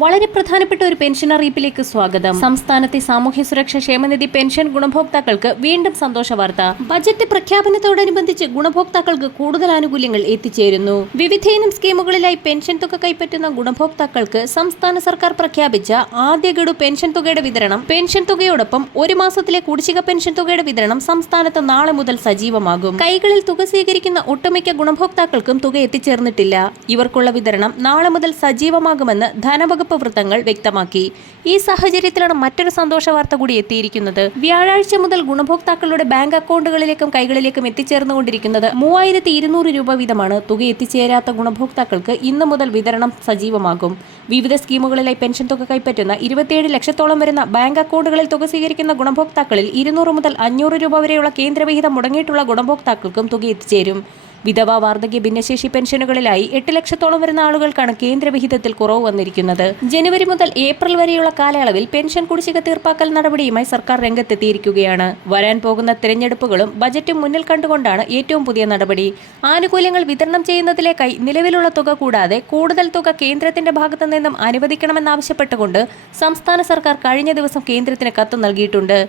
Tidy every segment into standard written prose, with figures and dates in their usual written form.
വളരെ പ്രധാനപ്പെട്ട ഒരു പെൻഷൻ അറിയിപ്പിലേക്ക് സ്വാഗതം. സംസ്ഥാനത്തെ സാമൂഹ്യ സുരക്ഷാ ക്ഷേമനിധി പെൻഷൻ ഗുണഭോക്താക്കൾക്ക് വീണ്ടും സന്തോഷ വാർത്ത. ബജറ്റ് പ്രഖ്യാപനത്തോടനുബന്ധിച്ച് ഗുണഭോക്താക്കൾക്ക് കൂടുതൽ ആനുകൂല്യങ്ങൾ എത്തിച്ചേരുന്നു. വിവിധയിനം സ്കീമുകളിലായി പെൻഷൻ തുക കൈപ്പറ്റുന്ന ഗുണഭോക്താക്കൾക്ക് സംസ്ഥാന സർക്കാർ പ്രഖ്യാപിച്ച ആദ്യ ഗഡു പെൻഷൻ തുകയുടെ വിതരണം, പെൻഷൻ തുകയോടൊപ്പം ഒരു മാസത്തിലെ കുടിശ്ശിക പെൻഷൻ തുകയുടെ വിതരണം സംസ്ഥാനത്ത് നാളെ മുതൽ സജീവമാകും. കൈകളിൽ തുക സ്വീകരിക്കുന്ന ഒട്ടുമിക്ക ഗുണഭോക്താക്കൾക്കും തുക എത്തിച്ചേർന്നിട്ടില്ല. ഇവർക്കുള്ള വിതരണം നാളെ മുതൽ സജീവമാകുമെന്ന് ധനവകുപ്പ് വൃത്തങ്ങൾ വ്യക്തമാക്കി. ഈ സാഹചര്യത്തിലാണ് മറ്റൊരു സന്തോഷ വാർത്ത കൂടി എത്തിയിരിക്കുന്നത്. വ്യാഴാഴ്ച മുതൽ ഗുണഭോക്താക്കളുടെ ബാങ്ക് അക്കൗണ്ടുകളിലേക്കും കൈകളിലേക്കും എത്തിച്ചേർന്നുകൊണ്ടിരിക്കുന്നത് 3200 രൂപ വീതമാണ്. തുക എത്തിച്ചേരാത്ത ഗുണഭോക്താക്കൾക്ക് ഇന്നു മുതൽ വിതരണം സജീവമാകും. വിവിധ സ്കീമുകളിലായി പെൻഷൻ തുക കൈപ്പറ്റുന്ന 27 ലക്ഷത്തോളം വരുന്ന ബാങ്ക് അക്കൗണ്ടുകളിൽ തുക സ്വീകരിക്കുന്ന ഗുണഭോക്താക്കളിൽ 200 മുതൽ 500 രൂപ വരെയുള്ള കേന്ദ്രവിഹിതം മുടങ്ങിയിട്ടുള്ള ഗുണഭോക്താക്കൾക്കും തുക എത്തിച്ചേരും. വിധവ, വാർദ്ധക്യ, ഭിന്നശേഷി പെൻഷനുകളിലായി 8 ലക്ഷത്തോളം വരുന്ന ആളുകൾക്കാണ് കേന്ദ്രവിഹിതത്തിൽ കുറവ് വന്നിരിക്കുന്നത്. ജനുവരി മുതൽ ഏപ്രിൽ വരെയുള്ള കാലയളവിൽ പെൻഷൻ കുടിശ്ശിക തീർപ്പാക്കൽ നടപടിയുമായി സർക്കാർ രംഗത്തെത്തിയിരിക്കുകയാണ്. വരാൻ പോകുന്ന തിരഞ്ഞെടുപ്പുകളും ബജറ്റും മുന്നിൽ കണ്ടുകൊണ്ടാണ് ഏറ്റവും പുതിയ നടപടി. ആനുകൂല്യങ്ങൾ വിതരണം ചെയ്യുന്നതിലേക്കായി നിലവിലുള്ള തുക കൂടാതെ കൂടുതൽ തുക കേന്ദ്രത്തിന്റെ ഭാഗത്തു നിന്നും അനുവദിക്കണമെന്നാവശ്യപ്പെട്ടുകൊണ്ട് സംസ്ഥാന സർക്കാർ കഴിഞ്ഞ ദിവസം കേന്ദ്രത്തിന് കത്ത് നൽകിയിട്ടുണ്ട്.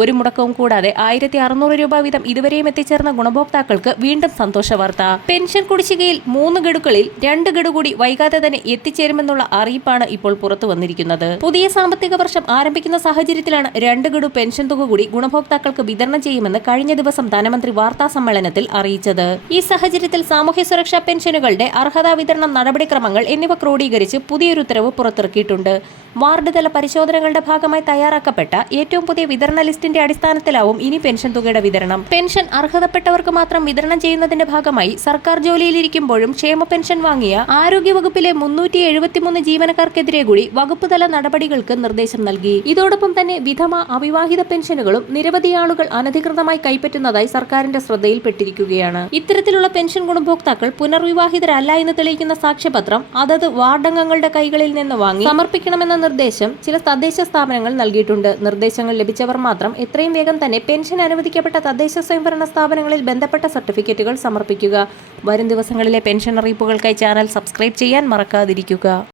ഒരു മുടക്കവും കൂടാതെ 1600 രൂപ വീതം ഇതുവരെയും എത്തിച്ചേർന്ന ഗുണഭോക്താക്കൾക്ക് വീണ്ടും സന്തോഷ വാർത്ത. പെൻഷൻ കുടിശ്ശികയിൽ 3 ഗഡുക്കളിൽ 2 ഗഡു കൂടി വൈകാതെ തന്നെ എത്തിച്ചേരുമെന്നുള്ള അറിയിപ്പാണ് ഇപ്പോൾ പുറത്തു വന്നിരിക്കുന്നത്. പുതിയ സാമ്പത്തിക വർഷം ആരംഭിക്കുന്ന സാഹചര്യത്തിലാണ് 2 ഗഡു പെൻഷൻ തുക കൂടി ഗുണഭോക്താക്കൾക്ക് വിതരണം ചെയ്യുമെന്ന് കഴിഞ്ഞ ദിവസം ധനമന്ത്രി വാർത്താ സമ്മേളനത്തിൽ അറിയിച്ചത്. ഈ സാഹചര്യത്തിൽ സാമൂഹ്യ സുരക്ഷാ പെൻഷനുകളുടെ അർഹതാ വിതരണം, നടപടിക്രമങ്ങൾ എന്നിവ ക്രോഡീകരിച്ച് പുതിയൊരു ഉത്തരവ് പുറത്തിറക്കിയിട്ടുണ്ട്. വാർഡ് തല പരിശോധനകളുടെ ഭാഗമായി തയ്യാറാക്കപ്പെട്ട ഏറ്റവും പുതിയ വിതരണ ലിസ്റ്റിന്റെ അടിസ്ഥാനത്തിലാവും ഇനി പെൻഷൻ തുകയുടെ വിതരണം. പെൻഷൻ അർഹതപ്പെട്ടവർക്ക് മാത്രം വിതരണം ചെയ്യുന്നതിന്റെ ഭാഗമായി സർക്കാർ ജോലിയിലിരിക്കുമ്പോഴും ക്ഷേമ പെൻഷൻ വാങ്ങിയ ആരോഗ്യവകുപ്പിലെ 373 ജീവനക്കാർക്കെതിരെ കൂടി വകുപ്പ് തല നടപടികൾക്ക് നിർദ്ദേശം നൽകി. ഇതോടൊപ്പം തന്നെ വിധവ, അവിവാഹിത പെൻഷനുകളും നിരവധി ആളുകൾ അനധികൃതമായി കൈപ്പറ്റുന്നതായി സർക്കാരിന്റെ ശ്രദ്ധയിൽപ്പെട്ടിരിക്കുകയാണ്. ഇത്തരത്തിലുള്ള പെൻഷൻ ഗുണഭോക്താക്കൾ പുനർവിവാഹിതരല്ല എന്ന് തെളിയിക്കുന്ന സാക്ഷ്യപത്രം അതത് വാർഡംഗങ്ങളുടെ കൈകളിൽ നിന്ന് വാങ്ങി സമർപ്പിക്കണമെന്ന നിർദ്ദേശം ചില തദ്ദേശ സ്ഥാപനങ്ങൾ നൽകിയിട്ടുണ്ട്. നിർദ്ദേശങ്ങൾ ലഭിച്ചവർ മാത്രം എത്രയും വേഗം തന്നെ പെൻഷൻ അനുവദിക്കപ്പെട്ട തദ്ദേശ സ്വയംഭരണ സ്ഥാപനങ്ങളിൽ ബന്ധപ്പെട്ട സർട്ടിഫിക്കറ്റുകൾ സമർപ്പിക്കുക. വരും ദിവസങ്ങളിലെ പെൻഷൻ അറിയിപ്പുകൾക്കായി ചാനൽ സബ്സ്ക്രൈബ് ചെയ്യാൻ മറക്കാതിരിക്കുക.